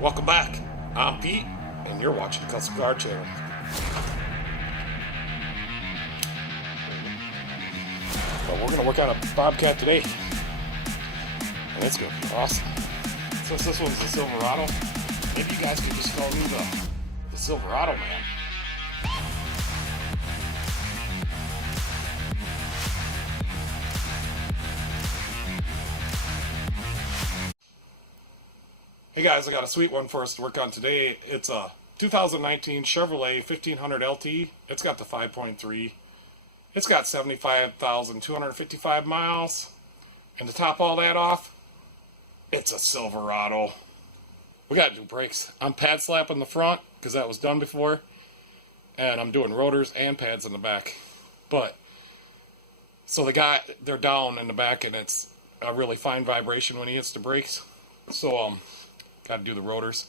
Welcome back. I'm Pete, and you're watching the Custom Car Channel. But we're going to work on a Bobcat today, and it's going to be awesome. Since this one's the Silverado, maybe you guys can just call me the Silverado man. Hey guys, I got a sweet one for us to work on today. It's a 2019 Chevrolet 1500 LT. It's got the 5.3. It's got 75,255 miles. And to top all that off, it's a Silverado. We got to do brakes. I'm pad slapping the front because that was done before. And I'm doing rotors and pads in the back. But, so they're down in the back and it's a really fine vibration when he hits the brakes. So, got to do the rotors.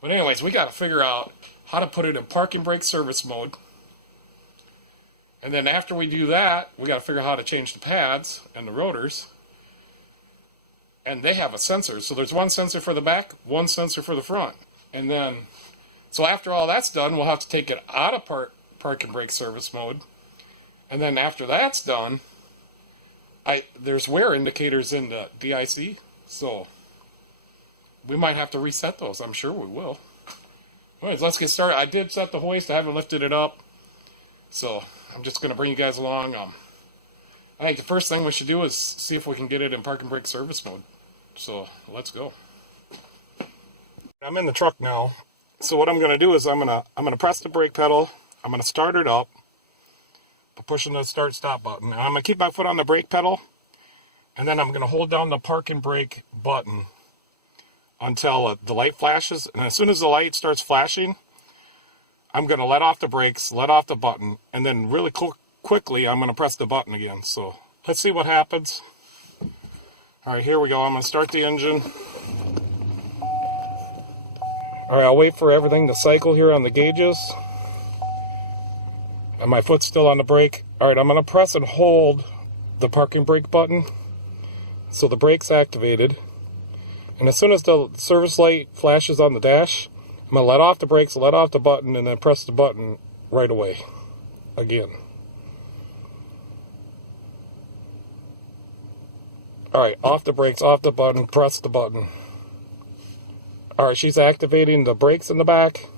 But anyways, we got to figure out how to put it in park and brake service mode. And then after we do that, we got to figure out how to change the pads and the rotors. And they have a sensor. So there's one sensor for the back, one sensor for the front. And then, so after all that's done, we'll have to take it out of park and brake service mode. And then after that's done, there's wear indicators in the DIC. So we might have to reset those. I'm sure we will. Anyways, let's get started. I did set the hoist. I haven't lifted it up. So I'm just going to bring you guys along. I think the first thing we should do is see if we can get it in park and brake service mode. So let's go. I'm in the truck now. So what I'm going to do is I'm going to press the brake pedal. I'm going to start it up by pushing the start stop button. And I'm going to keep my foot on the brake pedal. And then I'm going to hold down the park and brake button until the light flashes, and as soon as the light starts flashing, I'm going to let off the brakes, let off the button, and then really quickly I'm going to press the button again. So let's see what happens. Alright, here we go. I'm going to start the engine. Alright, I'll wait for everything to cycle here on the gauges. And my foot's still on the brake. Alright, I'm going to press and hold the parking brake button so the brake's activated. And as soon as the service light flashes on the dash, I'm going to let off the brakes, let off the button, and then press the button right away. Again. Alright, off the brakes, off the button, press the button. Alright, she's activating the brakes in the back.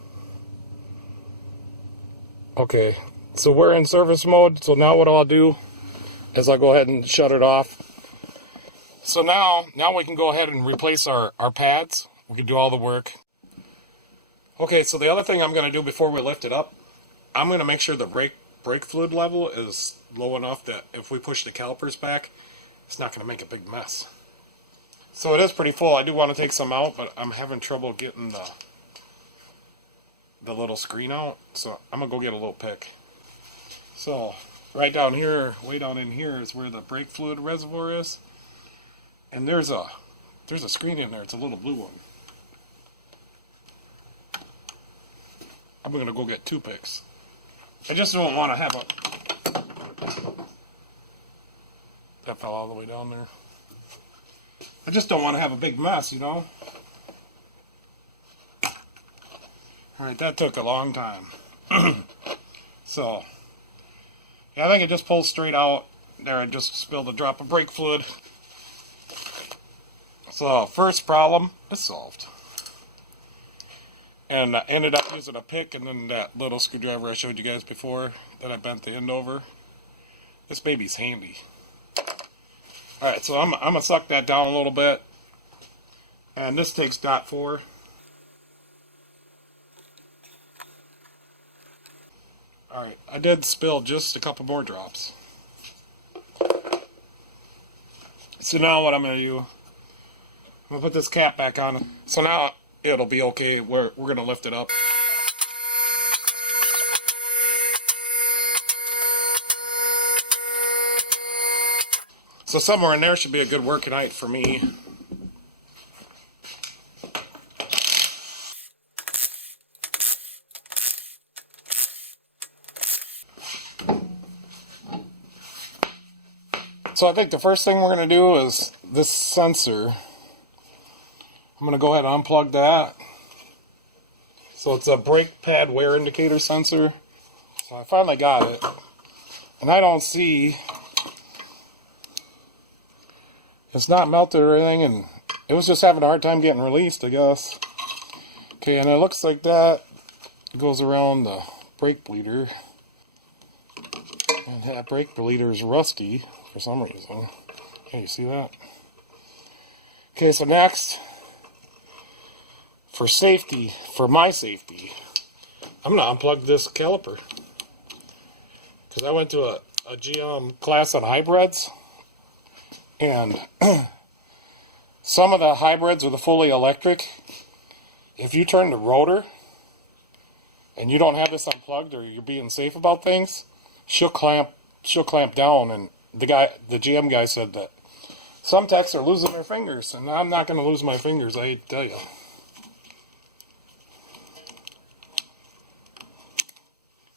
Okay, so we're in service mode, so now what I'll do is I'll go ahead and shut it off. So now we can go ahead and replace our pads. We can do all the work. Okay, so the other thing I'm going to do before we lift it up, I'm going to make sure the brake fluid level is low enough that if we push the calipers back, it's not going to make a big mess. So it is pretty full. I do want to take some out, but I'm having trouble getting the little screen out. So I'm going to go get a little pick. So right down here, way down in here is where the brake fluid reservoir is. And there's a screen in there. It's a little blue one. I'm going to go get two picks. I just don't want to have that fell all the way down there. I just don't want to have a big mess, you know? Alright, that took a long time. So, yeah, I think it just pulls straight out. There, I just spilled a drop of brake fluid. So, first problem is solved. And I ended up using a pick and then that little screwdriver I showed you guys before that I bent the end over. This baby's handy. Alright, so I'm going to suck that down a little bit. And this takes .4. Alright, I did spill just a couple more drops. So now what I'm going to do, I'm going to put this cap back on. So now it'll be okay. We're going to lift it up. So somewhere in there should be a good working height for me. So I think the first thing we're going to do is this sensor. I'm I'm going to go ahead and unplug that. So it's a brake pad wear indicator sensor. So I finally got it. And I don't see, it's not melted or anything, and it was just having a hard time getting released, I guess. Okay, and it looks like that goes around the brake bleeder. And that brake bleeder is rusty for some reason. Can you see that? Okay, so next, for safety, for my safety, I'm going to unplug this caliper. Because I went to a GM class on hybrids, and some of the hybrids with the fully electric, if you turn the rotor and you don't have this unplugged or you're being safe about things, she'll clamp down. And the GM guy said that some techs are losing their fingers, and I'm not going to lose my fingers, I hate to tell you.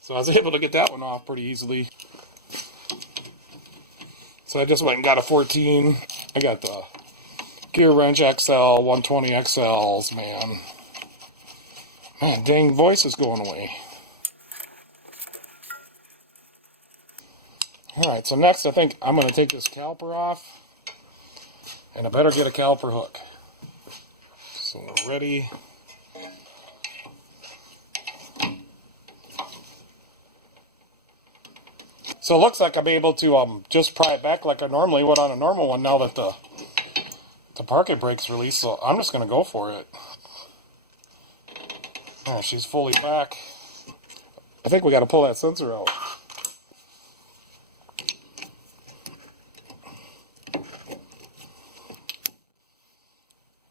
So I was able to get that one off pretty easily. So I just went and got a 14. I got the Gear Wrench XL, 120 XLs, man. Man, dang, voice is going away. Alright, so next I think I'm going to take this caliper off. And I better get a caliper hook. So we're ready. So it looks like I'm able to just pry it back like I normally would on a normal one now that the parking brake's released. So I'm just going to go for it. Oh, she's fully back. I think we got to pull that sensor out.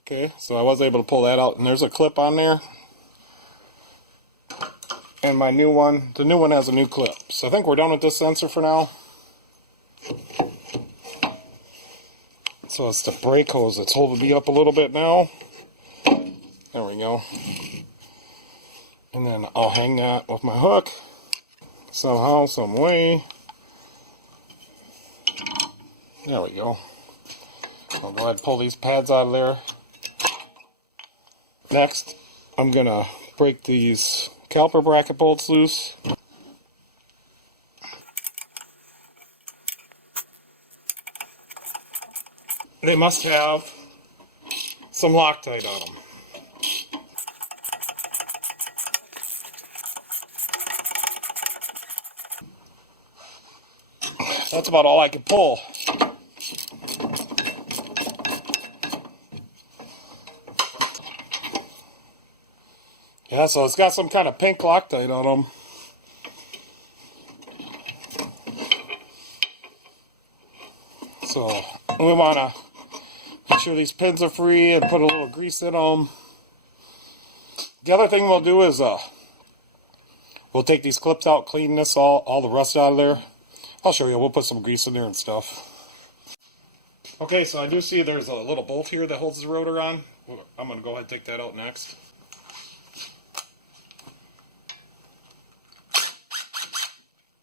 Okay, so I was able to pull that out, and there's a clip on there. And my new one, the new one has a new clip. So I think we're done with this sensor for now. So it's the brake hose that's holding me up a little bit now. There we go. And then I'll hang that with my hook. Somehow, some way. There we go. I'll go ahead and pull these pads out of there. Next, I'm going to break these caliper bracket bolts loose. They must have some Loctite on them. That's about all I can pull. Yeah, so it's got some kind of pink Loctite on them. So we want to make sure these pins are free and put a little grease in them. The other thing we'll do is we'll take these clips out, clean this all the rust out of there. I'll show you. We'll put some grease in there and stuff. Okay, so I do see there's a little bolt here that holds the rotor on. I'm going to go ahead and take that out next.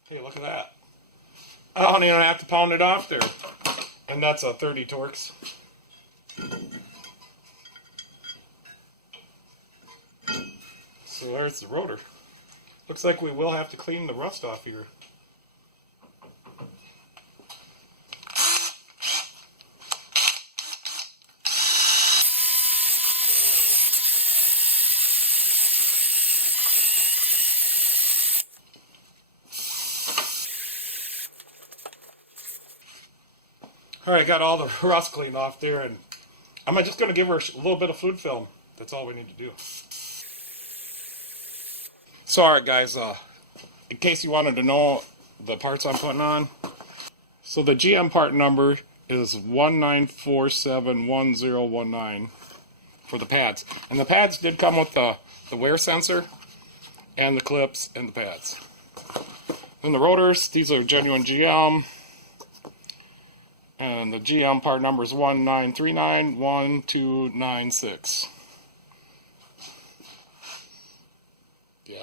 Hey, look at that. I don't even have to pound it off there. And that's a 30 Torx. So there's the rotor. Looks like we will have to clean the rust off here. Alright, got all the rust cleaned off there, and I'm just going to give her a little bit of fluid film. That's all we need to do. So alright guys, in case you wanted to know the parts I'm putting on, so the GM part number is 19471019 for the pads. And the pads did come with the wear sensor and the clips and the pads. Then the rotors, these are genuine GM. And the GM part number is 19391296. Yeah.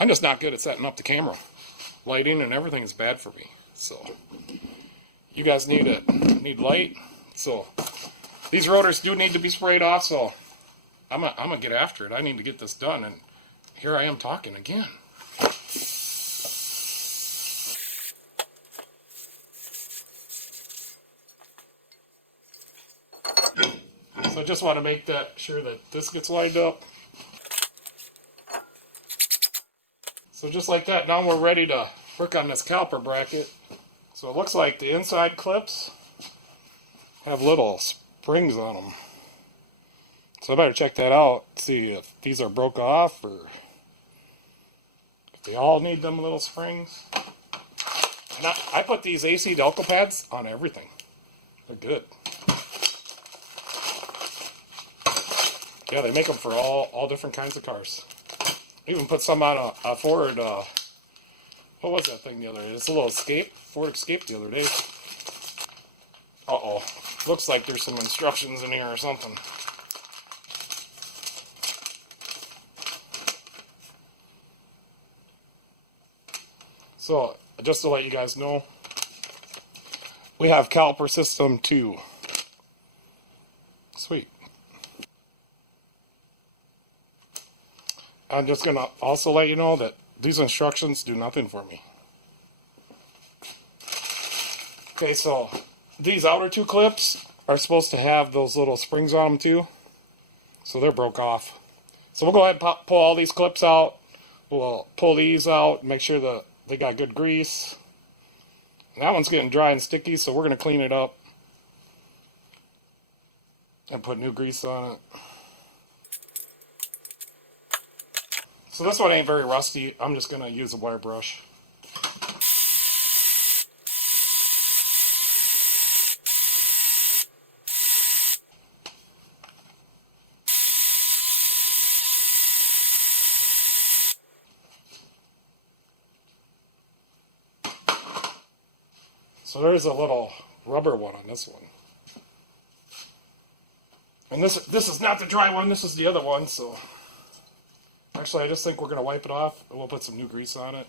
I'm just not good at setting up the camera. Lighting and everything is bad for me. So you guys need light. So these rotors do need to be sprayed off, so I'm gonna get after it. I need to get this done, and here I am talking again. So I just want to make sure that this gets lined up. So just like that, now we're ready to work on this caliper bracket. So it looks like the inside clips have little springs on them. So I better check that out, see if these are broke off or if they all need them little springs. And I put these AC Delco pads on everything. They're good. Yeah, they make them for all different kinds of cars. Even put some on a Ford, what was that thing the other day? It's a little Ford Escape the other day. Uh-oh. Looks like there's some instructions in here or something. So, just to let you guys know, we have caliper system 2. Sweet. I'm just going to also let you know that these instructions do nothing for me. Okay, so these outer 2 clips are supposed to have those little springs on them too. So they're broke off. So we'll go ahead and pull all these clips out. We'll pull these out, make sure that they got good grease. And that one's getting dry and sticky, so we're going to clean it up and put new grease on it. So this one ain't very rusty. I'm just going to use a wire brush. So there's a little rubber one on this one. And this is not the dry one, this is the other one, so actually I just think we're going to wipe it off and we'll put some new grease on it.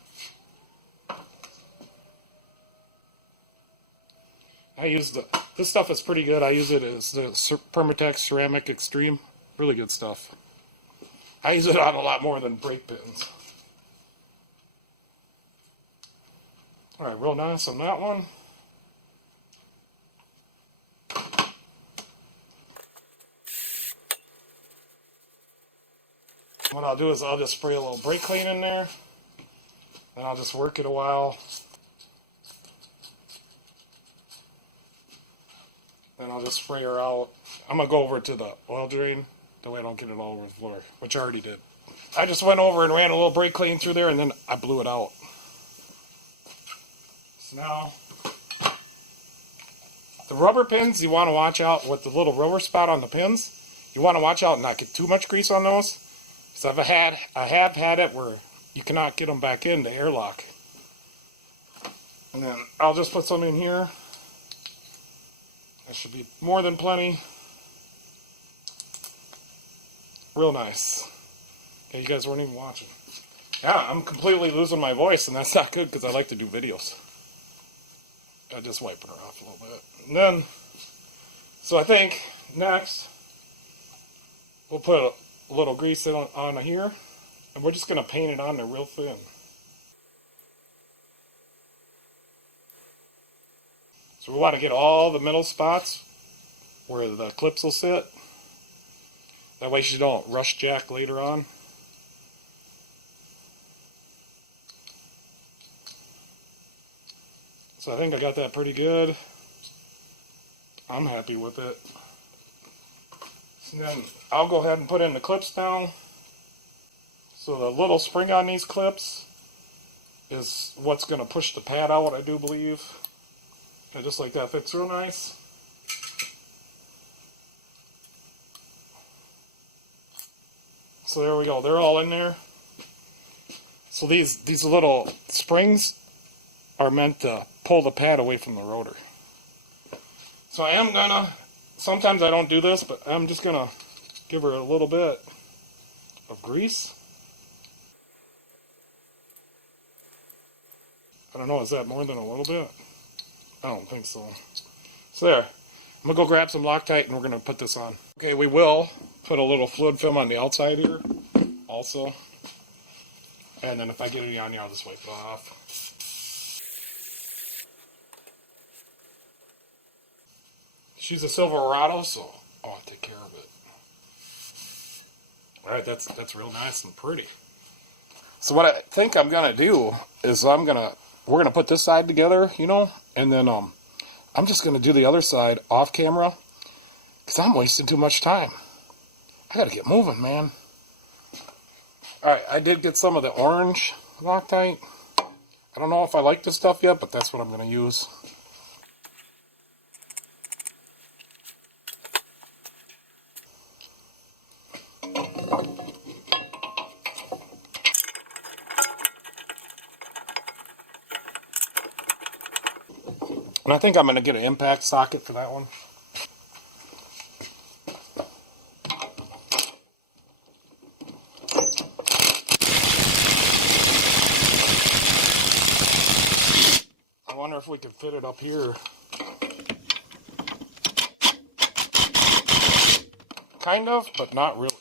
This stuff is pretty good. I use it as the Permatex Ceramic Extreme. Really good stuff. I use it on a lot more than brake pins. Alright, real nice on that one. What I'll do is I'll just spray a little brake clean in there, and I'll just work it a while. Then I'll just spray her out. I'm going to go over to the oil drain, that way I don't get it all over the floor, which I already did. I just went over and ran a little brake clean through there, and then I blew it out. So now, the rubber pins, you want to watch out with the little rubber spot on the pins. You want to watch out and not get too much grease on those. So I have had it where you cannot get them back in the airlock. And then I'll just put some in here. That should be more than plenty. Real nice. Okay, you guys weren't even watching. Yeah, I'm completely losing my voice, and that's not good because I like to do videos. I just wiping her off a little bit. And then, so I think next we'll put a little grease on here, and we're just going to paint it on there real thin. So we want to get all the middle spots where the clips will sit. That way you don't rush jack later on. So I think I got that pretty good. I'm happy with it. And then I'll go ahead and put in the clips now. So the little spring on these clips is what's going to push the pad out, I do believe. And just like that, fits real nice. So there we go, they're all in there. So these little springs are meant to pull the pad away from the rotor. So I am gonna, sometimes I don't do this, but I'm just gonna give her a little bit of grease. I don't know, is that more than a little bit? I don't think so. So there, I'm gonna go grab some Loctite and we're gonna put this on. Okay, we will put a little fluid film on the outside here also. And then if I get any on here, I'll just wipe it off. She's a Silverado, so I'll take care of it. Alright, that's real nice and pretty. So what I think I'm gonna do is we're gonna put this side together, you know, and then I'm just gonna do the other side off camera because I'm wasting too much time. I gotta get moving, man. Alright, I did get some of the orange Loctite. I don't know if I like this stuff yet, but that's what I'm gonna use. And I think I'm going to get an impact socket for that one. I wonder if we can fit it up here. Kind of, but not really.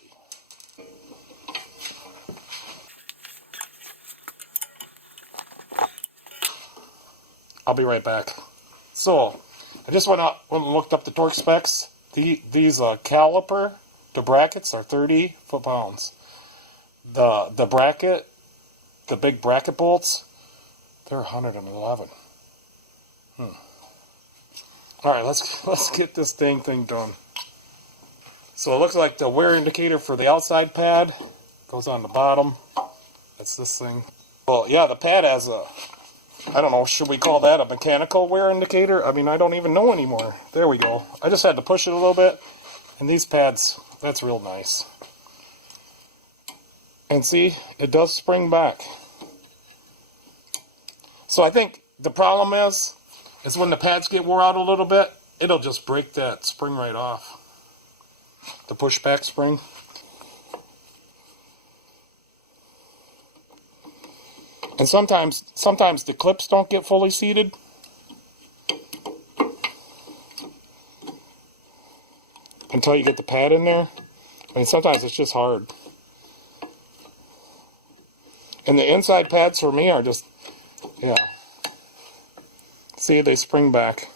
I'll be right back. So, I just went out and looked up the torque specs. These caliper, the brackets are 30 foot-pounds. The bracket, the big bracket bolts, they're 111. Alright, let's get this dang thing done. So it looks like the wear indicator for the outside pad goes on the bottom. That's this thing. Well, yeah, the pad has a, I don't know, should we call that a mechanical wear indicator? I mean, I don't even know anymore. There we go. I just had to push it a little bit. And these pads, that's real nice. And see, it does spring back. So I think the problem is when the pads get wore out a little bit, it'll just break that spring right off. The pushback spring. And sometimes the clips don't get fully seated. Until you get the pad in there. I mean, sometimes it's just hard. And the inside pads for me are just, yeah. See, they spring back.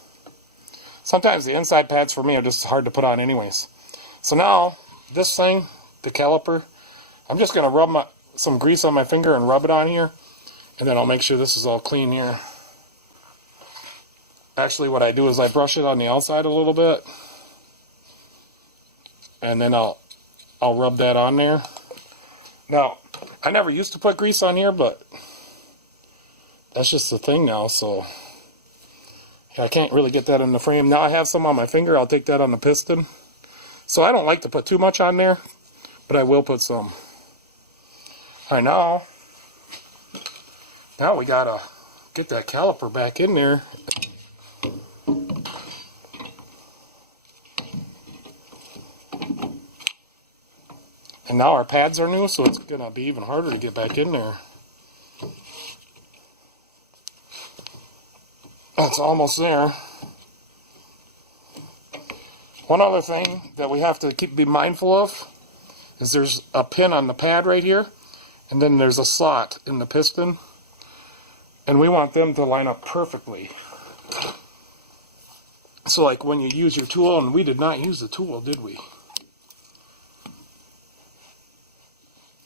Sometimes the inside pads for me are just hard to put on anyways. So now, this thing, the caliper, I'm just going to rub some grease on my finger and rub it on here. And then I'll make sure this is all clean here. Actually, what I do is I brush it on the outside a little bit. And then I'll rub that on there. Now, I never used to put grease on here, but that's just the thing now, so yeah, I can't really get that in the frame. Now I have some on my finger, I'll take that on the piston. So I don't like to put too much on there, but I will put some. Alright, now we gotta get that caliper back in there. And now our pads are new, so it's gonna be even harder to get back in there. That's almost there. One other thing that we have to be mindful of is there's a pin on the pad right here, and then there's a slot in the piston, and we want them to line up perfectly. So like when you use your tool, and we did not use the tool, did we?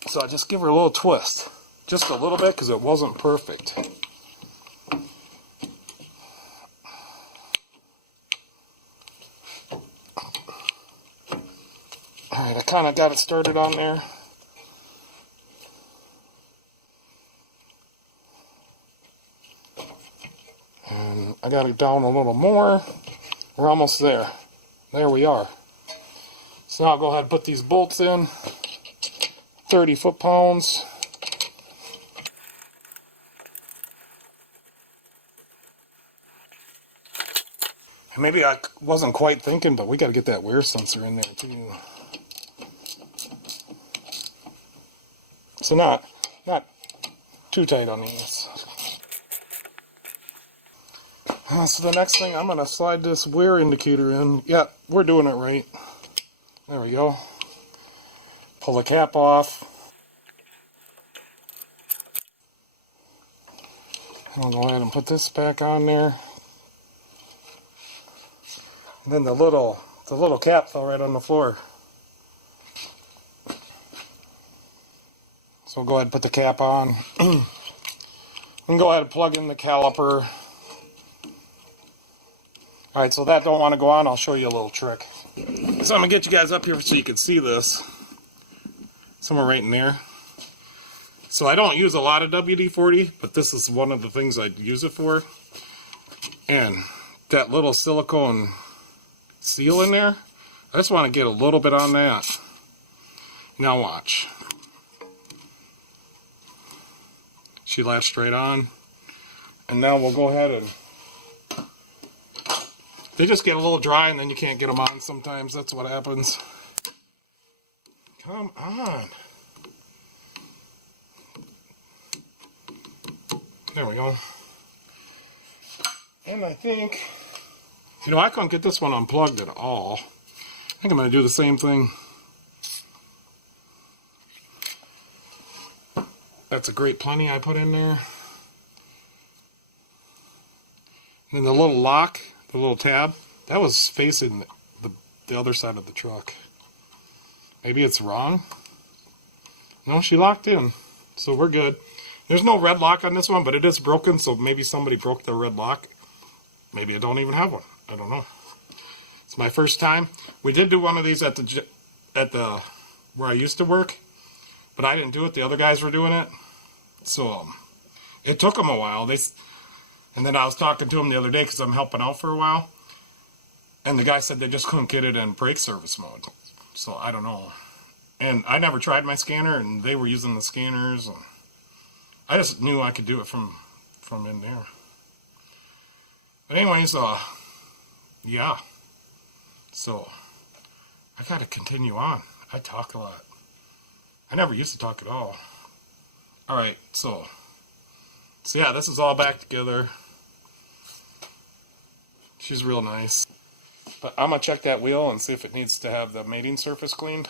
So I just give her a little twist, just a little bit, because it wasn't perfect. Alright, I kind of got it started on there. And I got it down a little more. We're almost there. There we are. So now I'll go ahead and put these bolts in. 30 foot-pounds. And maybe I wasn't quite thinking, but we got to get that wear sensor in there too. So not too tight on these. So the next thing, I'm going to slide this wear indicator in. Yeah, we're doing it right. There we go. pull the cap off. I'll go ahead and put this back on there. And then the little cap fell right on the floor. So go ahead and put the cap on. And go ahead and plug in the caliper. Alright, so that don't want to go on. I'll show you a little trick. So I'm going to get you guys up here so you can see this. Somewhere right in there. So I don't use a lot of WD-40, but this is one of the things I'd use it for. And that little silicone seal in there, I just want to get a little bit on that. Now watch. She latched right on. And now we'll go ahead and... They just get a little dry and then you can't get them on sometimes. That's what happens. Come on. There we go. And I think, you know, I couldn't get this one unplugged at all. I think I'm going to do the same thing. That's a great plenty I put in there. And then the little lock, the little tab, that was facing the other side of the truck. Maybe it's wrong. No, she locked in. So we're good. There's no red lock on this one, but it is broken, so maybe somebody broke the red lock. Maybe I don't even have one. I don't know. It's my first time. We did do one of these at the where I used to work, but I didn't do it. The other guys were doing it. So it took them a while. And then I was talking to them the other day because I'm helping out for a while. And the guy said they just couldn't get it in brake service mode. So I don't know. And I never tried my scanner, and they were using the scanners. And I just knew I could do it from in there. But anyways, yeah. So I gotta continue on. I talk a lot. I never used to talk at all. Alright, so yeah, this is all back together. She's real nice. But I'm going to check that wheel and see if it needs to have the mating surface cleaned.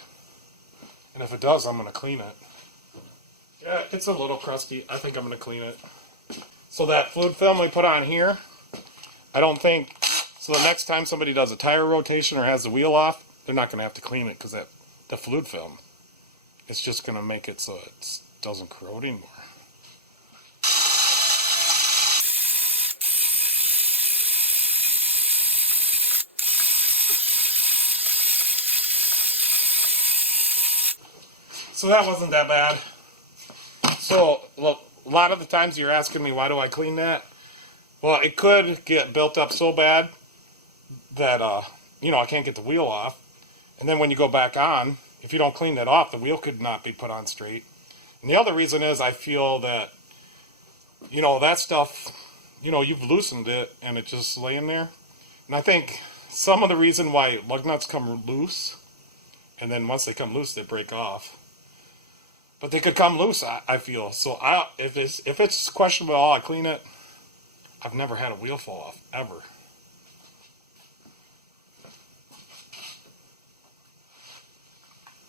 And if it does, I'm going to clean it. Yeah, it's a little crusty. I think I'm going to clean it. So that fluid film we put on here, I don't think... So the next time somebody does a tire rotation or has the wheel off, they're not going to have to clean it because the fluid film, it's just going to make it so it doesn't corrode anymore. So that wasn't that bad. So a lot of the times you're asking me, why do I clean that? Well, it could get built up so bad that, you know, I can't get the wheel off. And then when you go back on, if you don't clean that off, the wheel could not be put on straight. And the other reason is I feel that, you know, that stuff, you know, you've loosened it and it's just laying there. And I think some of the reason why lug nuts come loose, and then once they come loose, they break off. But they could come loose, I feel. So if it's questionable, I'll clean it. I've never had a wheel fall off, ever.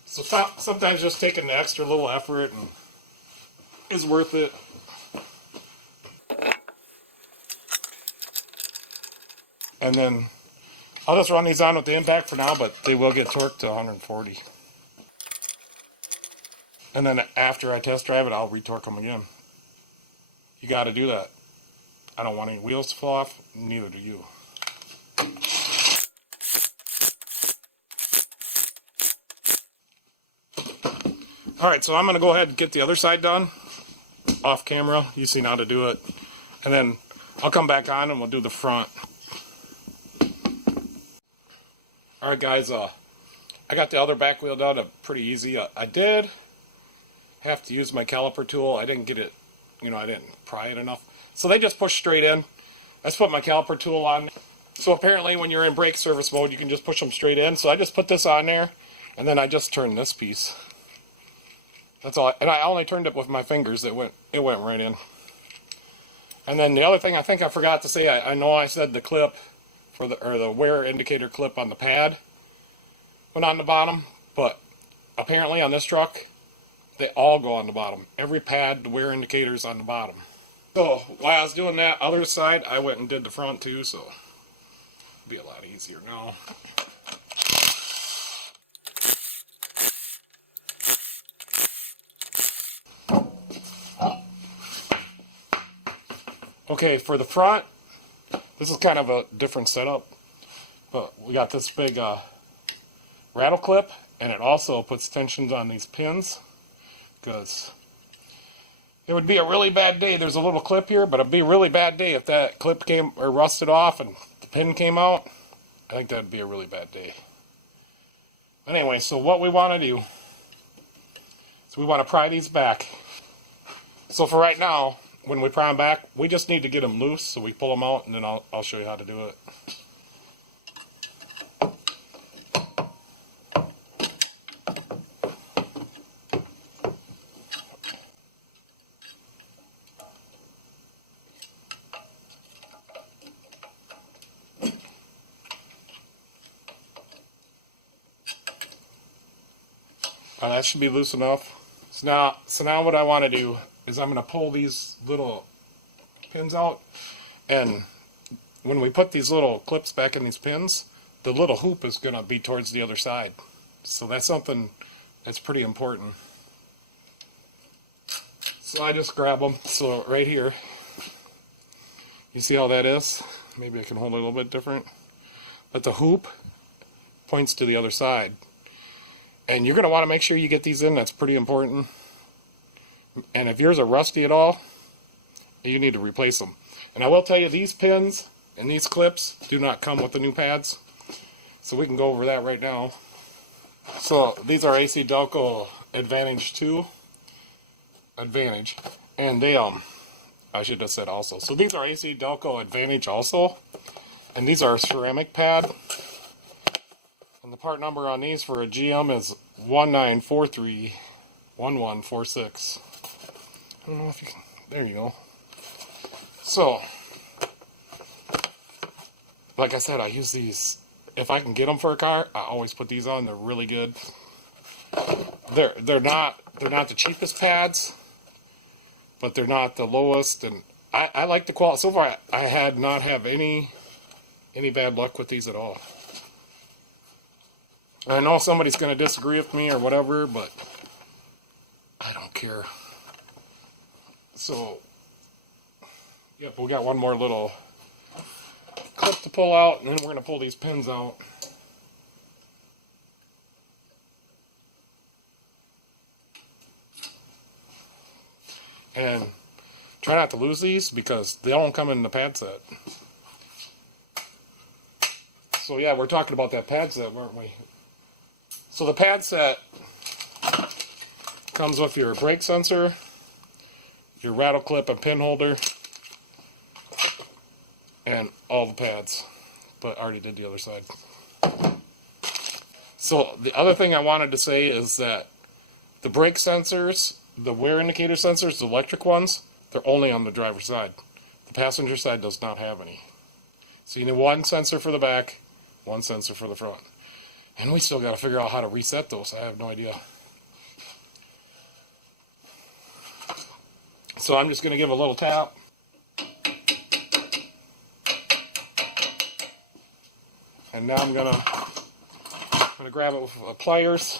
So sometimes just taking the extra little effort is worth it. And then I'll just run these on with the impact for now, but they will get torqued to 140. And then after I test drive it, I'll retorque them again. You got to do that. I don't want any wheels to fall off, neither do you. Alright, so I'm going to go ahead and get the other side done. Off camera. You've seen how to do it. And then I'll come back on and we'll do the front. Alright guys, I got the other back wheel done pretty easy. I did have to use my caliper tool. I didn't get it, you know, I didn't pry it enough. So they just push straight in. I just put my caliper tool on. So apparently when you're in brake service mode, you can just push them straight in. So I just put this on there, and then I just turned this piece. That's all. And I only turned it with my fingers. It went right in. And then the other thing I think I forgot to say, I know I said the clip for the wear indicator clip on the pad went on the bottom, but apparently on this truck, they all go on the bottom. Every pad, the wear indicator's on the bottom. So while I was doing that other side, I went and did the front too, so it'll be a lot easier now. Okay, for the front, this is kind of a different setup, but we got this big rattle clip, and it also puts tensions on these pins, because it would be a really bad day. There's a little clip here, but it'd be a really bad day if that clip came or rusted off and the pin came out. I think that'd be a really bad day. Anyway, so what we want to do is we want to pry these back. So for right now, when we pry them back, we just need to get them loose, so we pull them out, and then I'll show you how to do it. That should be loose enough. So now what I want to do is I'm going to pull these little pins out, and when we put these little clips back in these pins, the little hoop is going to be towards the other side. So that's something that's pretty important. So I just grab them. So right here, you see how that is? Maybe I can hold it a little bit different. But the hoop points to the other side. And you're going to want to make sure you get these in. That's pretty important. And if yours are rusty at all, you need to replace them. And I will tell you, these pins and these clips do not come with the new pads. So we can go over that right now. So these are AC Delco Advantage 2. Advantage. And they, I should have said also. So these are AC Delco Advantage also. And these are a ceramic pad. And the part number on these for a GM is 19431146. I don't know if you can, there you go. So, like I said, I use these, if I can get them for a car, I always put these on. They're really good. They're not the cheapest pads, but they're not the lowest, and I like the quality. So far, I had not have any bad luck with these at all. I know somebody's going to disagree with me or whatever, but I don't care. So, yep, we got one more little clip to pull out, and then we're going to pull these pins out. And try not to lose these because they don't come in the pad set. So yeah, we're talking about that pad set, weren't we? So the pad set comes with your brake sensor, your rattle clip and pin holder, and all the pads. But I already did the other side. So the other thing I wanted to say is that the brake sensors, the wear indicator sensors, the electric ones, they're only on the driver's side. The passenger side does not have any. So you need one sensor for the back, one sensor for the front. And we still got to figure out how to reset those. I have no idea. So I'm just going to give a little tap. And now I'm going to grab it with pliers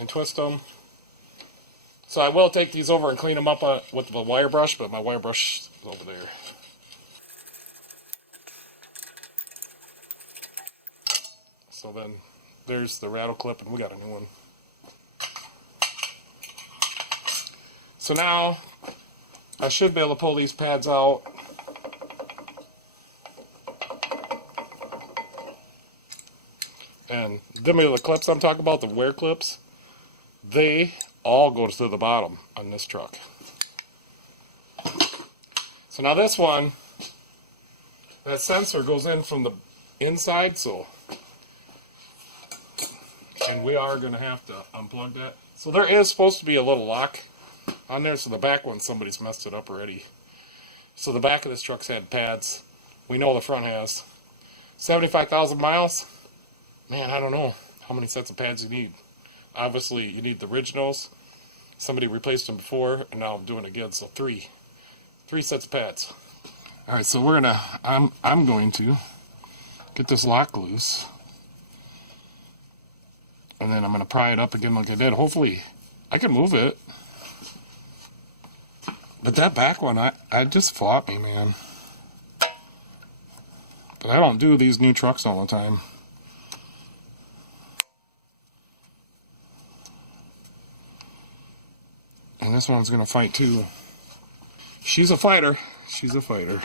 and twist them. So I will take these over and clean them up with the wire brush, but my wire brush is over there. So then there's the rattle clip, and we got a new one. So now I should be able to pull these pads out. And them are the clips I'm talking about, the wear clips. They all go to the bottom on this truck. So now this one, that sensor goes in from the inside, so, and we are going to have to unplug that. So there is supposed to be a little lock on there, so the back one, somebody's messed it up already. So the back of this truck's had pads. We know the front has. 75,000 miles? Man, I don't know. how many sets of pads you need. Obviously, you need the originals. Somebody replaced them before, and now I'm doing it again, so three sets of pads. All right, so I'm going to get this lock loose, and then I'm going to pry it up again like I did. Hopefully, I can move it. But that back one, I just fought me, man. But I don't do these new trucks all the time. And this one's gonna fight too. She's a fighter. She's a fighter.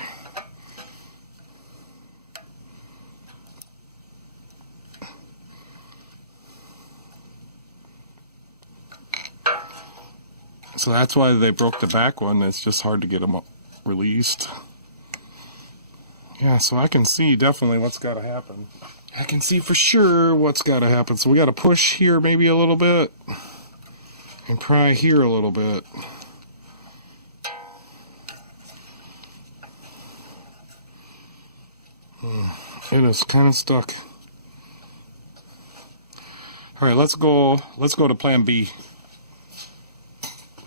So that's why they broke the back one. It's just hard to get them released. Yeah, so I can see definitely what's got to happen. I can see for sure what's got to happen. So we got to push here maybe a little bit and pry here a little bit. It is kind of stuck. All right, let's go to plan B.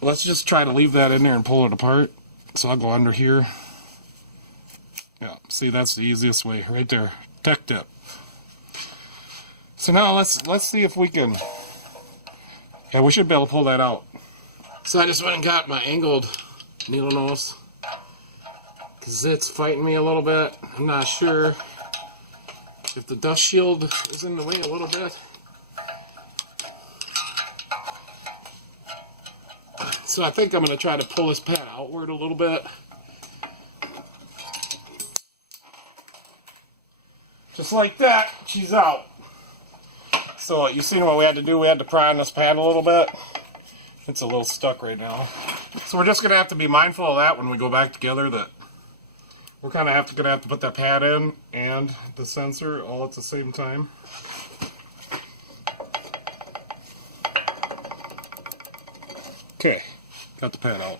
Let's just try to leave that in there and pull it apart. So I'll go under here. Yeah, see, that's the easiest way right there. Tech tip. So now let's see if we can. Yeah, we should be able to pull that out. So I just went and got my angled needle nose because it's fighting me a little bit. I'm not sure if the dust shield is in the way a little bit. So I think I'm going to try to pull this pad outward a little bit. Just like that, she's out. So you seen what we had to do? We had to pry on this pad a little bit. It's a little stuck right now. So we're just going to have to be mindful of that when we go back together, that we're kind of going to have to put that pad in and the sensor all at the same time. Okay, got the pad out.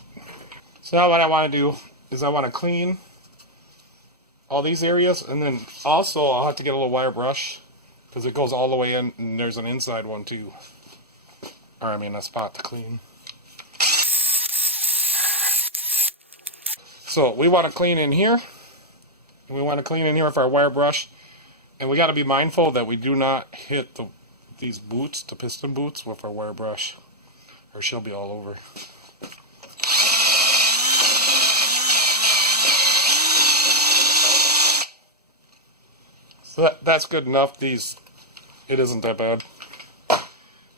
So now what I want to do is I want to clean all these areas, and then also I'll have to get a little wire brush because it goes all the way in, and there's an inside one too. Or I mean a spot to clean. So we want to clean in here, and we want to clean in here with our wire brush, and we got to be mindful that we do not hit these boots, the piston boots, with our wire brush, or she'll be all over. So that's good enough. It isn't that bad.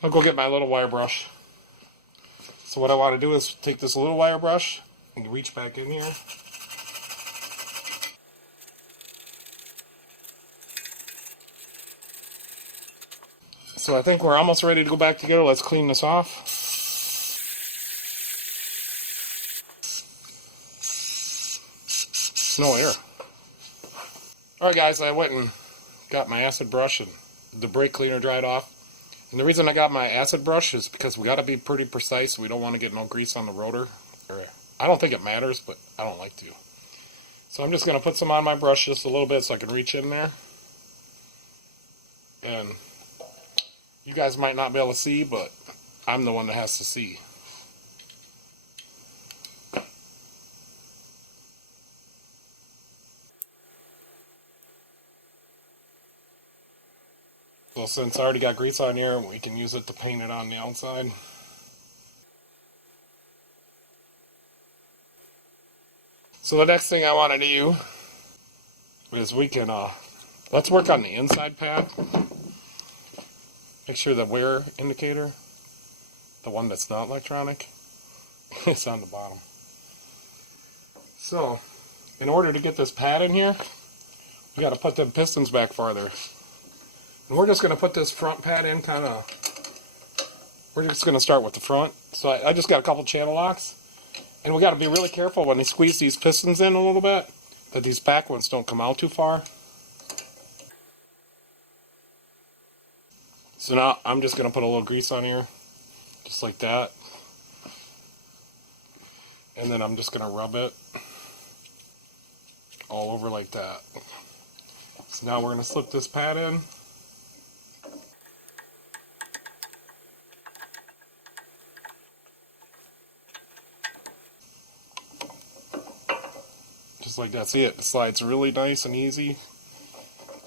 I'll go get my little wire brush. So what I want to do is take this little wire brush and reach back in here. So I think we're almost ready to go back together. Let's clean this off. It's no air. Alright guys, I went and got my acid brush and the brake cleaner dried off. And the reason I got my acid brush is because we got to be pretty precise. We don't want to get no grease on the rotor. I don't think it matters, but I don't like to. So I'm just going to put some on my brush just a little bit so I can reach in there. And you guys might not be able to see, but I'm the one that has to see. So since I already got grease on here, we can use it to paint it on the outside. So the next thing I want to do is we can, let's work on the inside pad. Make sure the wear indicator, the one that's not electronic, is on the bottom. So, in order to get this pad in here, we got to put the pistons back farther. And we're just going to put this front pad in we're just going to start with the front. So I just got a couple channel locks. And we got to be really careful when we squeeze these pistons in a little bit, that these back ones don't come out too far. So now I'm just going to put a little grease on here, just like that. And then I'm just going to rub it all over like that. So now we're going to slip this pad in. Just like that. See, it slides really nice and easy.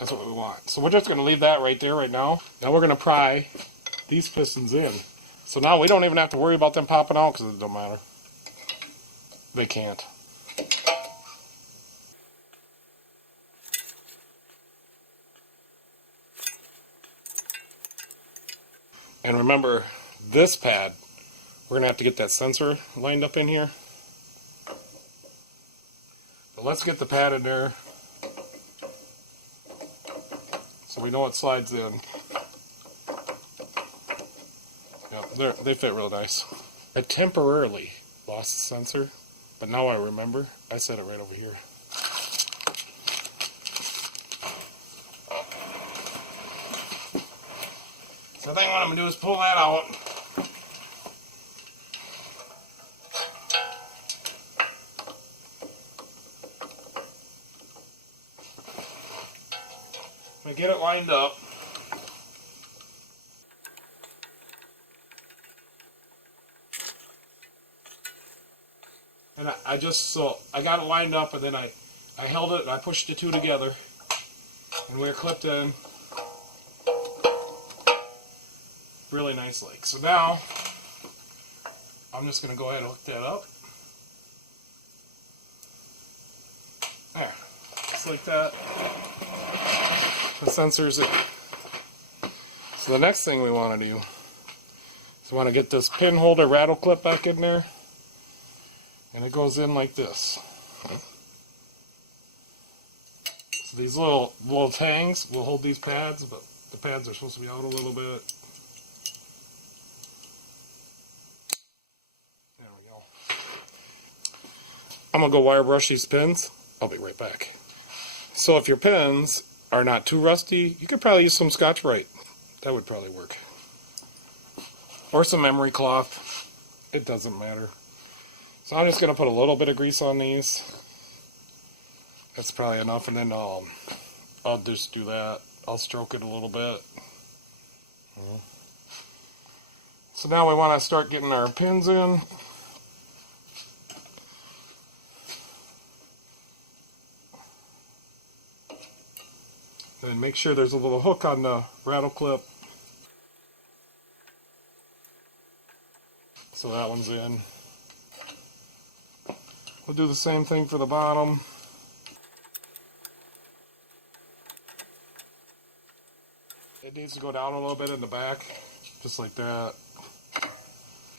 That's what we want. So we're just going to leave that right there right now. Now we're going to pry these pistons in. So now we don't even have to worry about them popping out because it don't matter. They can't. And remember, this pad, we're going to have to get that sensor lined up in here. But let's get the pad in there so we know it slides in. Yep, they fit real nice. I temporarily lost the sensor, but now I remember. I set it right over here. So I think what I'm going to do is pull that out. I'm going to get it lined up. And I got it lined up, and then I held it and I pushed the two together, and we're clipped in really nicely. So now I'm just going to go ahead and hook that up. There, just like that. The sensor's in. So the next thing we want to do is we want to get this pin holder rattle clip back in there, and it goes in like this. So these little tangs will hold these pads, but the pads are supposed to be out a little bit. There we go. I'm going to go wire brush these pins. I'll be right back. So if your pins are not too rusty, you could probably use some Scotch-Brite. That would probably work. Or some memory cloth. It doesn't matter. So I'm just going to put a little bit of grease on these. That's probably enough, and then I'll just do that. I'll stroke it a little bit. So now we want to start getting our pins in. And make sure there's a little hook on the rattle clip. So that one's in. We'll do the same thing for the bottom. It needs to go down a little bit in the back, just like that.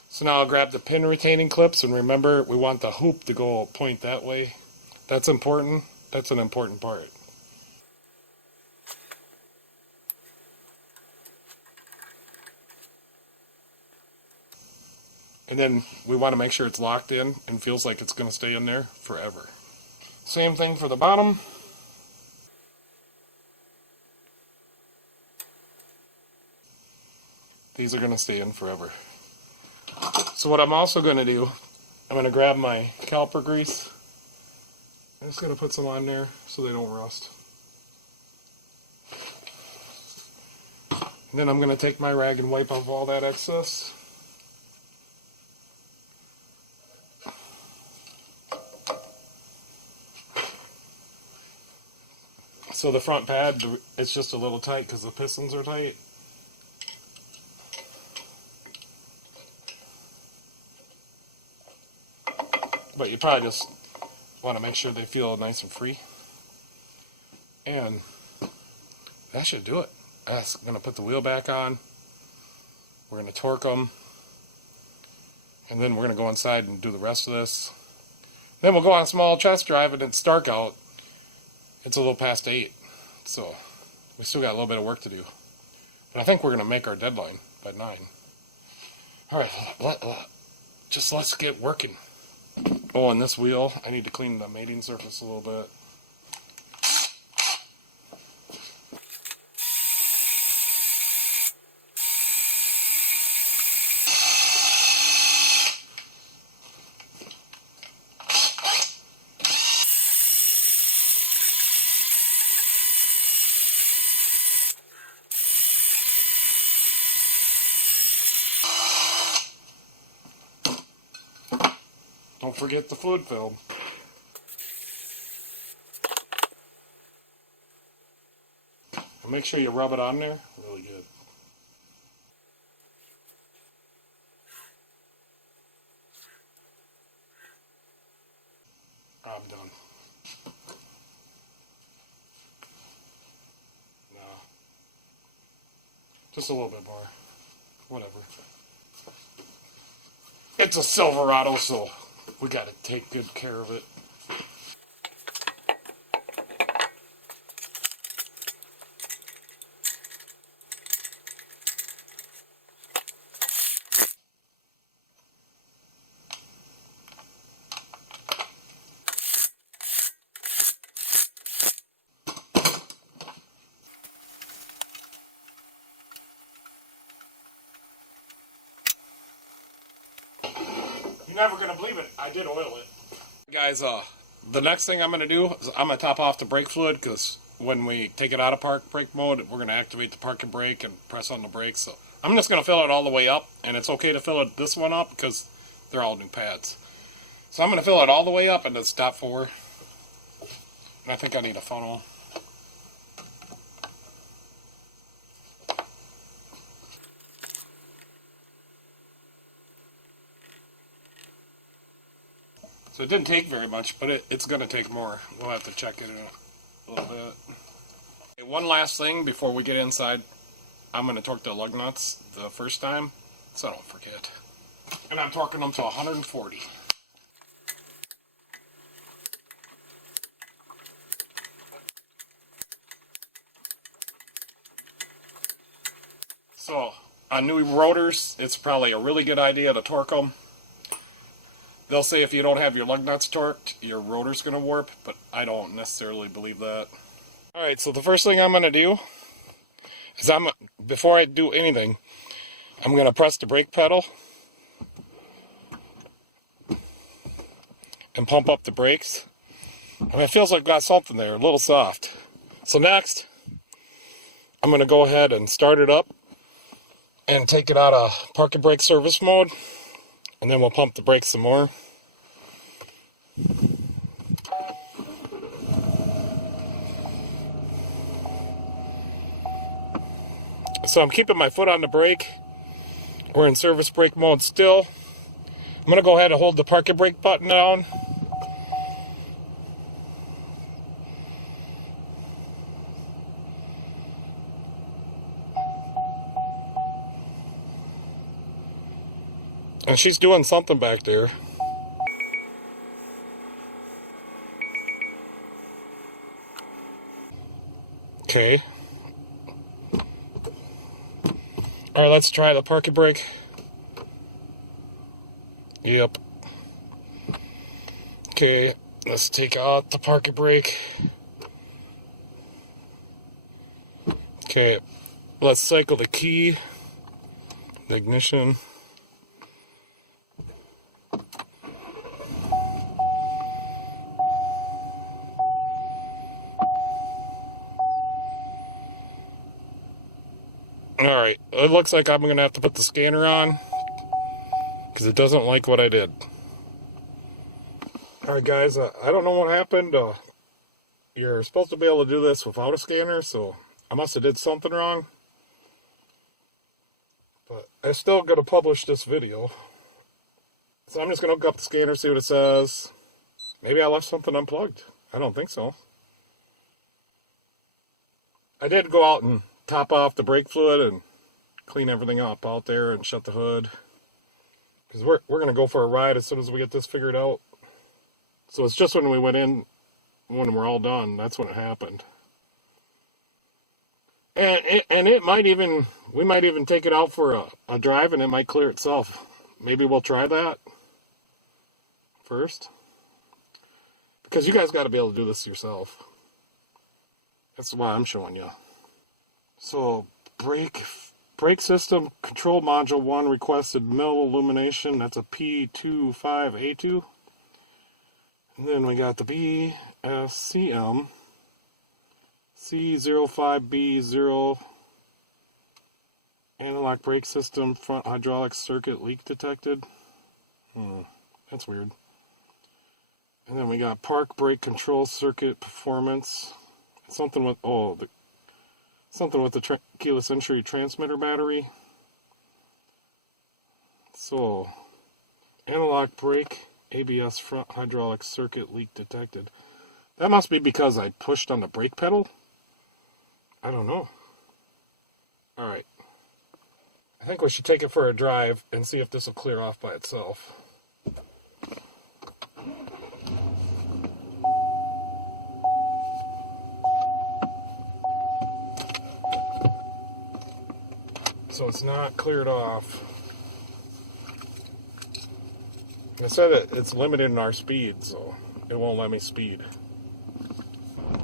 So now I'll grab the pin retaining clips, and remember, we want the hoop to go point that way. That's important. That's an important part. And then we want to make sure it's locked in and feels like it's going to stay in there forever. Same thing for the bottom. These are going to stay in forever. So what I'm also going to do, I'm going to grab my caliper grease. I'm just going to put some on there so they don't rust. And then I'm going to take my rag and wipe off all that excess. So the front pad, it's just a little tight because the pistons are tight. But you probably just want to make sure they feel nice and free. And that should do it. That's going to put the wheel back on. We're going to torque them. And then we're going to go inside and do the rest of this. Then we'll go on a small test drive, and it's dark out. It's a little past 8, so we still got a little bit of work to do. But I think we're going to make our deadline by 9. Alright, let's get working. Oh, and this wheel, I need to clean the mating surface a little bit. Don't forget the fluid film. Make sure you rub it on there really good. I'm done. No. Just a little bit more. Whatever. It's a Silverado, so we gotta take good care of it. You're never gonna believe it. I did oil it. Guys, the next thing I'm gonna do is I'm gonna top off the brake fluid, because when we take it out of park brake mode, we're gonna activate the parking brake and press on the brakes. So I'm just gonna fill it all the way up, and it's okay to fill it this one up because they're all new pads. So I'm gonna fill it all the way up and then stop 4. And I think I need a funnel. So it didn't take very much, but it's going to take more. We'll have to check it in a little bit. Okay, one last thing before we get inside. I'm going to torque the lug nuts the first time, so I don't forget. And I'm torquing them to 140. So on new rotors, it's probably a really good idea to torque them. They'll say if you don't have your lug nuts torqued, your rotor's going to warp, but I don't necessarily believe that. Alright, so the first thing I'm going to do is before I do anything, I'm going to press the brake pedal and pump up the brakes. I mean, it feels like I've got something there, a little soft. So next, I'm going to go ahead and start it up and take it out of parking brake service mode. And then we'll pump the brakes some more. So I'm keeping my foot on the brake. We're in service brake mode still. I'm going to go ahead and hold the parking brake button down. And she's doing something back there. Okay. Alright, let's try the parking brake. Yep. Okay, let's take out the parking brake. Okay, let's cycle the key, the ignition. Alright, it looks like I'm going to have to put the scanner on because it doesn't like what I did. Alright guys, I don't know what happened. You're supposed to be able to do this without a scanner, so I must have did something wrong. But I'm still going to publish this video. So I'm just going to hook up the scanner, see what it says. Maybe I left something unplugged. I don't think so. I did go out and top off the brake fluid and clean everything up out there and shut the hood. Because we're going to go for a ride as soon as we get this figured out. So it's just when we went in, when we're all done, that's when it happened. And it might even, we might even take it out for a drive and it might clear itself. Maybe we'll try that first. Because you guys got to be able to do this yourself. That's why I'm showing you. So, brake system control module 1 requested mill illumination. That's a P25A2. And then we got the BSCM C05B0 analog brake system front hydraulic circuit leak detected. That's weird. And then we got park brake control circuit performance. Something with Something with the keyless entry transmitter battery. So, analog brake, ABS front hydraulic circuit leak detected. That must be because I pushed on the brake pedal. I don't know. Alright. I think we should take it for a drive and see if this will clear off by itself. So it's not cleared off. I said that it's limited in our speed, so it won't let me speed.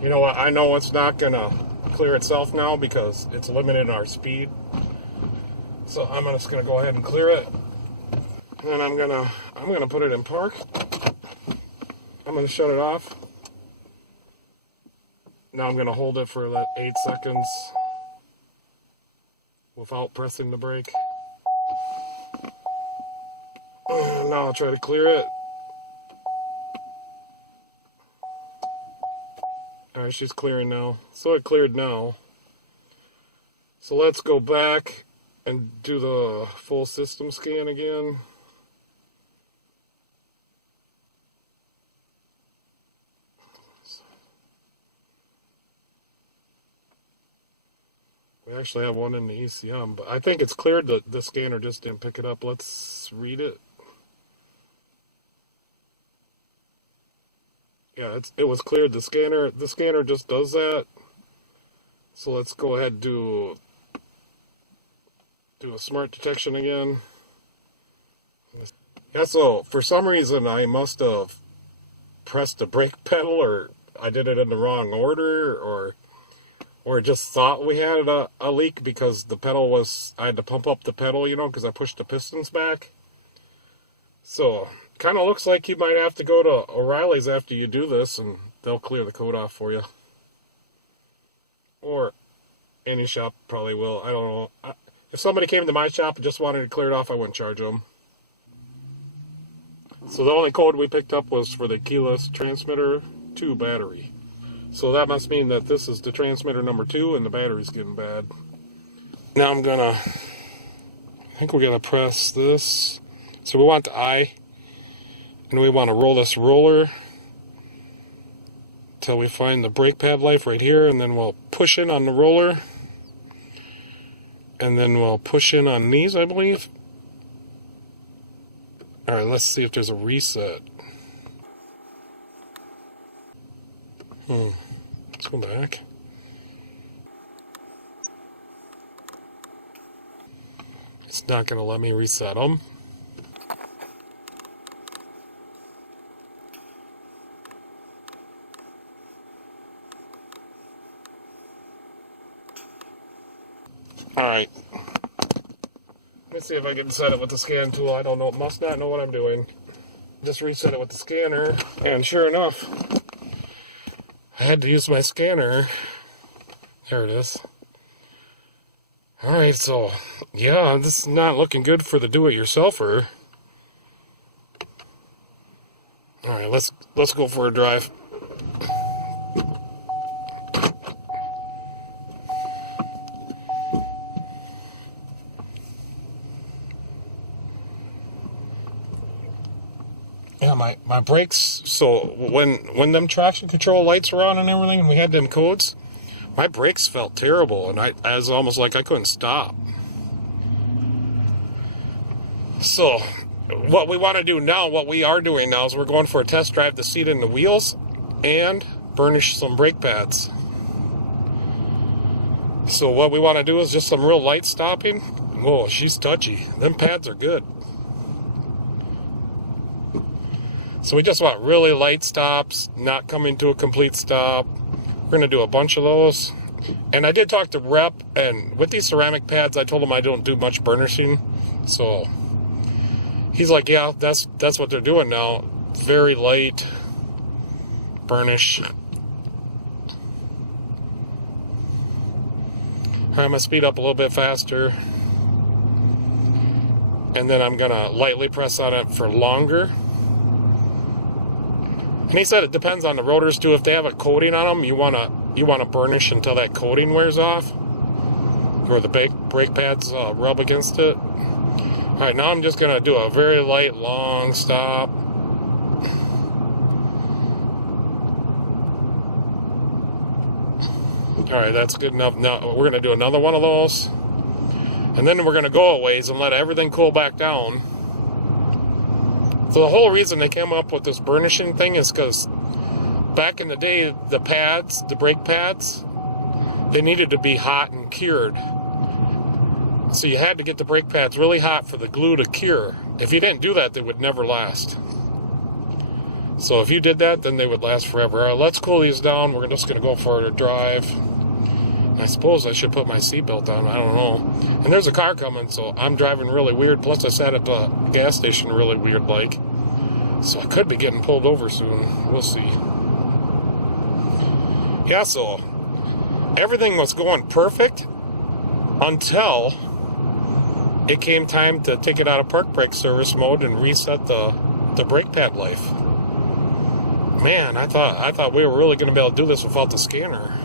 You know what? I know it's not gonna clear itself now because it's limited in our speed. So I'm just gonna go ahead and clear it. And then I'm gonna put it in park. I'm gonna shut it off. Now I'm gonna hold it for that 8 seconds without pressing the brake. And now I'll try to clear it. Alright, she's clearing now. So it cleared now. So let's go back and do the full system scan again. We actually have one in the ECM, but I think it's cleared. The scanner just didn't pick it up. Let's read it. Yeah, it was cleared. The scanner just does that. So let's go ahead and do a smart detection again. Yeah, so for some reason I must have pressed the brake pedal, or I did it in the wrong order, or just thought we had a leak because the pedal was, I had to pump up the pedal, you know, because I pushed the pistons back. So, kind of looks like you might have to go to O'Reilly's after you do this, and they'll clear the code off for you. Or any shop probably will. I don't know. If somebody came to my shop and just wanted to clear it off, I wouldn't charge them. So the only code we picked up was for the keyless transmitter 2 battery. So that must mean that this is the transmitter number 2 and the battery's getting bad. Now I think we're gonna press this. So we want the I, and we want to roll this roller till we find the brake pad life right here, and then we'll push in on the roller, and then we'll push in on these, I believe. Alright, let's see if there's a reset. Let's go back. It's not going to let me reset them. Alright. Let me see if I can set it with the scan tool. I don't know. Must not know what I'm doing. Just reset it with the scanner. And sure enough, I had to use my scanner. There it is. Alright, so, yeah, this is not looking good for the do-it-yourselfer. Alright, let's go for a drive. Yeah, my brakes, so when them traction control lights were on and everything, and we had them codes, my brakes felt terrible, and I was almost like I couldn't stop. So, what we want to do now, what we are doing now, is we're going for a test drive to seat in the wheels and burnish some brake pads. So what we want to do is just some real light stopping. Whoa, she's touchy. Them pads are good. So we just want really light stops, not coming to a complete stop. We're going to do a bunch of those. And I did talk to Rep, and with these ceramic pads, I told him I don't do much burnishing. So he's like, yeah, that's what they're doing now. Very light burnish. All right, I'm going to speed up a little bit faster. And then I'm going to lightly press on it for longer. And he said it depends on the rotors too. If they have a coating on them, you want to burnish until that coating wears off. where the brake pads rub against it. Alright, now I'm just going to do a very light, long stop. Alright, that's good enough. Now we're going to do another one of those. And then we're going to go a ways and let everything cool back down. So the whole reason they came up with this burnishing thing is because back in the day, the pads, the brake pads, they needed to be hot and cured. So you had to get the brake pads really hot for the glue to cure. If you didn't do that, they would never last. So if you did that, then they would last forever. All right, let's cool these down. We're just going to go for a drive. I suppose I should put my seatbelt on. I don't know. And there's a car coming, so I'm driving really weird. Plus, I sat at the gas station really weird like. So I could be getting pulled over soon. We'll see. Yeah, so everything was going perfect until it came time to take it out of park brake service mode and reset the brake pad life. Man, I thought we were really going to be able to do this without the scanner.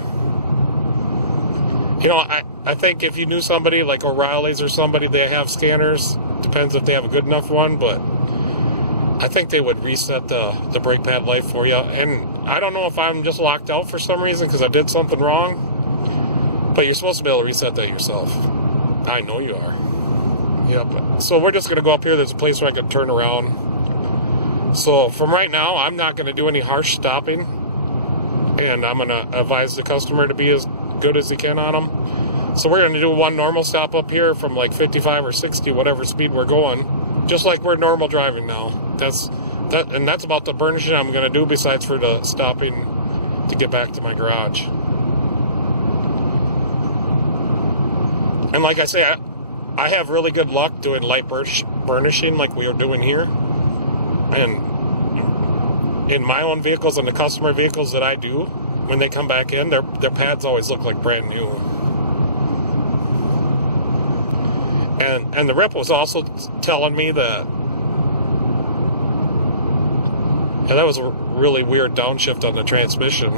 You know, I think if you knew somebody like O'Reilly's or somebody, they have scanners. Depends if they have a good enough one, but I think they would reset the brake pad life for you. And I don't know if I'm just locked out for some reason because I did something wrong, but you're supposed to be able to reset that yourself. I know you are. Yep. So we're just going to go up here. There's a place where I can turn around. So from right now, I'm not going to do any harsh stopping, and I'm going to advise the customer to be as good as he can on them. So we're going to do one normal stop up here from like 55 or 60, whatever speed we're going, just like we're normal driving now. That's about the burnishing I'm going to do, besides for the stopping to get back to my garage. And like I say, I have really good luck doing light burnishing like we are doing here. And in my own vehicles and the customer vehicles that I do, when they come back in, their pads always look like brand new. And the rep was also telling me that, yeah, that was a really weird downshift on the transmission.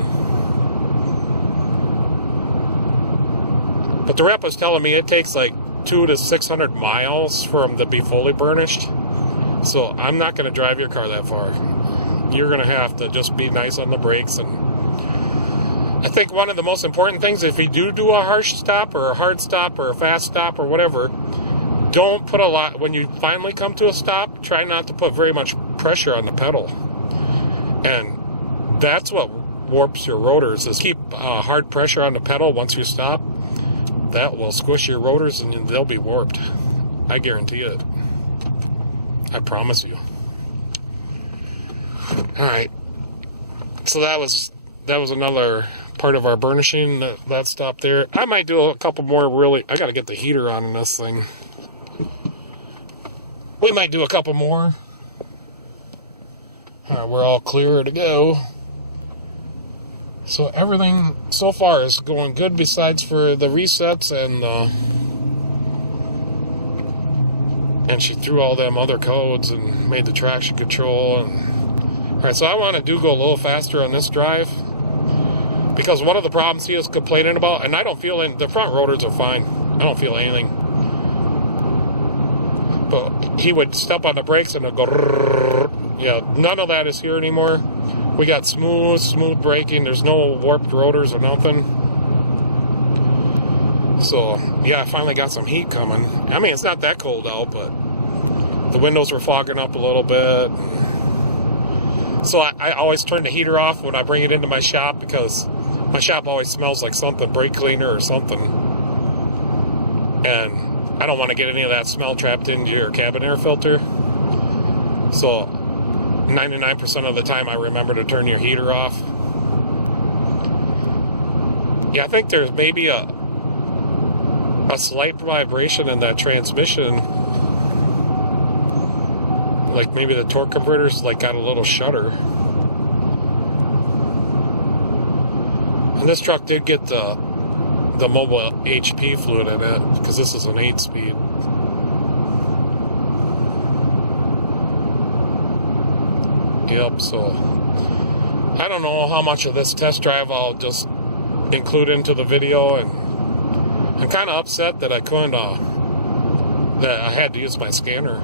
But the rep was telling me it takes like 200 to 600 miles for them to be fully burnished. So I'm not going to drive your car that far. You're going to have to just be nice on the brakes. And I think one of the most important things, if you do a harsh stop or a hard stop or a fast stop or whatever, don't put a lot, when you finally come to a stop, try not to put very much pressure on the pedal. And that's what warps your rotors, is keep hard pressure on the pedal once you stop. That will squish your rotors and they'll be warped. I guarantee it. I promise you. Alright. So that was another part of our burnishing. That stopped there. I might do a couple more really. I gotta get the heater on in this thing. We might do a couple more. We're all clear to go. So everything so far is going good, besides for the resets and she threw all them other codes and made the traction control. Alright, so I want to go a little faster on this drive, because one of the problems he was complaining about, and I don't feel the front rotors are fine. I don't feel anything. But he would step on the brakes and it'd go, yeah, none of that is here anymore. We got smooth braking. There's no warped rotors or nothing. So, yeah, I finally got some heat coming. I mean, it's not that cold out, but the windows were fogging up a little bit. So I always turn the heater off when I bring it into my shop, because my shop always smells like something, brake cleaner or something. And I don't want to get any of that smell trapped into your cabin air filter. So 99% of the time I remember to turn your heater off. Yeah, I think there's maybe a slight vibration in that transmission. Like maybe the torque converter's like got a little shudder. And this truck did get the mobile HP fluid in it, because this is an 8-speed. Yep, so I don't know how much of this test drive I'll just include into the video, I'm kind of upset that I couldn't, that I had to use my scanner.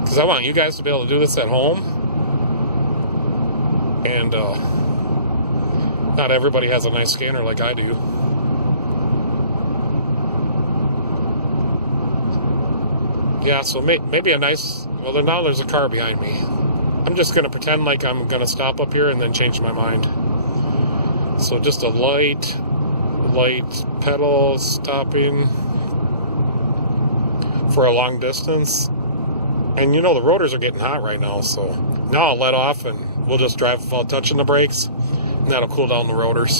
Because I want you guys to be able to do this at home. And not everybody has a nice scanner like I do. Yeah, so maybe a nice... Well, then now there's a car behind me. I'm just going to pretend like I'm going to stop up here and then change my mind. So just a light pedal stopping for a long distance. And you know the rotors are getting hot right now, so now I'll let off and we'll just drive without touching the brakes, and that'll cool down the rotors.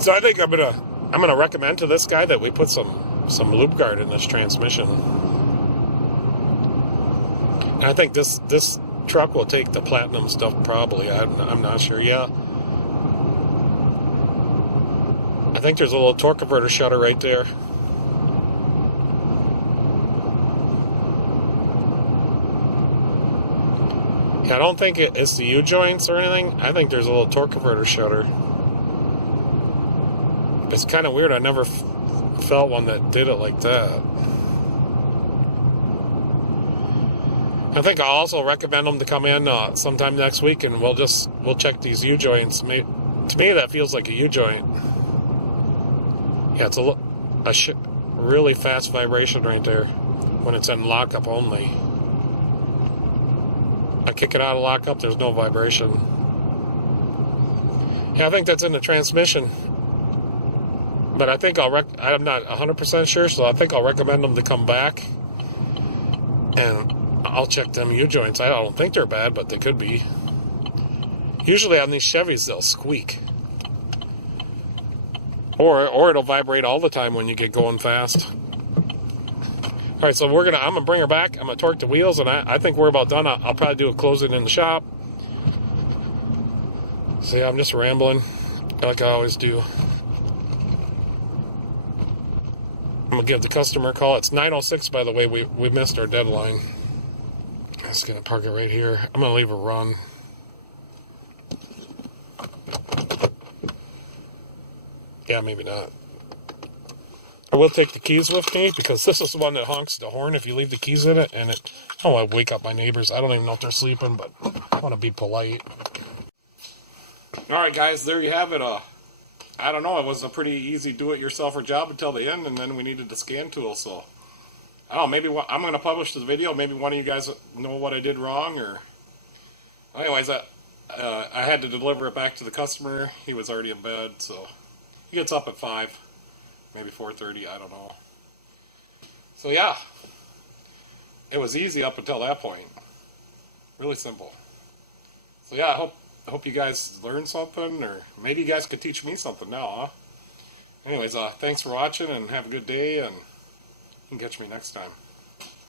So I think I'm gonna recommend to this guy that we put some lube guard in this transmission. And I think this truck will take the platinum stuff probably. I'm not sure yet. I think there's a little torque converter shutter right there. Yeah, I don't think it's the U-joints or anything. I think there's a little torque converter shutter. It's kind of weird. I never felt one that did it like that. I think I'll also recommend them to come in sometime next week, and we'll check these U-joints. To me, that feels like a U-joint. Yeah, it's a really fast vibration right there when it's in lockup only. I kick it out of lockup, there's no vibration. Yeah, I think that's in the transmission. But I think I'm not 100% sure, so I think I'll recommend them to come back. And I'll check them U-joints. I don't think they're bad, but they could be. Usually on these Chevys, they'll squeak. Or it'll vibrate all the time when you get going fast. All right, so I'm gonna bring her back. I'm gonna torque the wheels, and I think we're about done. I'll probably do a closing in the shop. So yeah, I'm just rambling like I always do. I'm gonna give the customer a call. It's 9:06, by the way. We missed our deadline. I'm just gonna park it right here. I'm gonna leave her run. Yeah, maybe not. I will take the keys with me because this is the one that honks the horn if you leave the keys in it, and I don't want to wake up my neighbors. I don't even know if they're sleeping, but I want to be polite. All right, guys, there you have it. I don't know. It was a pretty easy do-it-yourselfer job until the end, and then we needed the scan tool. So I don't know. Maybe I'm going to publish the video. Maybe one of you guys know what I did wrong, or anyways, I had to deliver it back to the customer. He was already in bed, so. He gets up at 5, maybe 4:30, I don't know. So yeah, it was easy up until that point. Really simple. So yeah, I hope you guys learned something, or maybe you guys could teach me something now, huh? Anyways, thanks for watching, and have a good day, and you can catch me next time.